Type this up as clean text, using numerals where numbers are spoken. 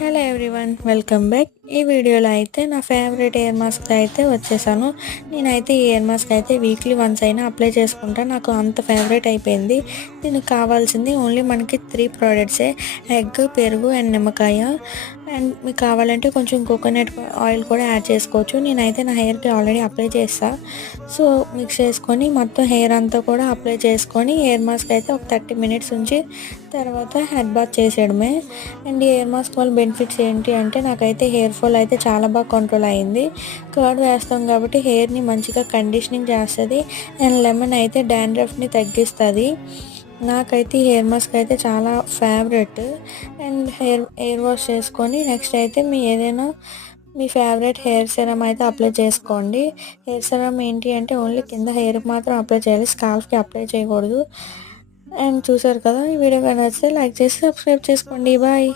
Hello everyone, welcome back. ఈ వీడియోలో అయితే నా ఫేవరెట్ ఇయర్ మాస్క్ అయితే వచ్చేసాను. నేనైతే ఈ ఇయర్ మాస్క్ అయితే వీక్లీ వన్స్ అయినా అప్లై చేసుకుంటా. నాకు అంత ఫేవరెట్ అయిపోయింది. దీనికి కావాల్సింది ఓన్లీ మనకి 3 ప్రోడక్ట్సే: ఎగ్, పెరుగు అండ్ నిమ్మకాయ. అండ్ మీకు కావాలంటే కొంచెం కోకోనట్ ఆయిల్ కూడా యాడ్ చేసుకోవచ్చు. నేనైతే నా హెయిర్కి ఆల్రెడీ అప్లై చేస్తా. సో మిక్స్ చేసుకొని మొత్తం హెయిర్ అంతా కూడా అప్లై చేసుకొని ఇయర్ మాస్క్ అయితే ఒక 30 మినిట్స్ ఉంచి తర్వాత హెడ్ బాత్ చేసేయడమే. అండ్ ఈ ఇయర్ మాస్క్ వల్ల బెనిఫిట్స్ ఏంటి అంటే, నాకైతే హెయిర్ ఫాల్ అయితే చాలా బాగా కంట్రోల్ అయింది. కర్డ్ వేస్తాం కాబట్టి హెయిర్ని మంచిగా కండిషనింగ్ చేస్తుంది. అండ్ లెమన్ అయితే డాండ్రఫ్ని తగ్గిస్తుంది. నాకైతే ఈ హెయిర్ మాస్క్ అయితే చాలా ఫేవరెట్. అండ్ హెయిర్ వాష్ చేసుకొని నెక్స్ట్ అయితే మీ ఫేవరెట్ హెయిర్ సెరమ్ అయితే అప్లై చేసుకోండి. హెయిర్ సెరమ్ ఏంటి అంటే ఓన్లీ కింద హెయిర్కి మాత్రం అప్లై చేయాలి, స్కాల్ఫ్కి అప్లై చేయకూడదు. అండ్ చూసారు కదా, ఈ వీడియో నచ్చితే లైక్ చేసి సబ్స్క్రైబ్ చేసుకోండి. బాయ్.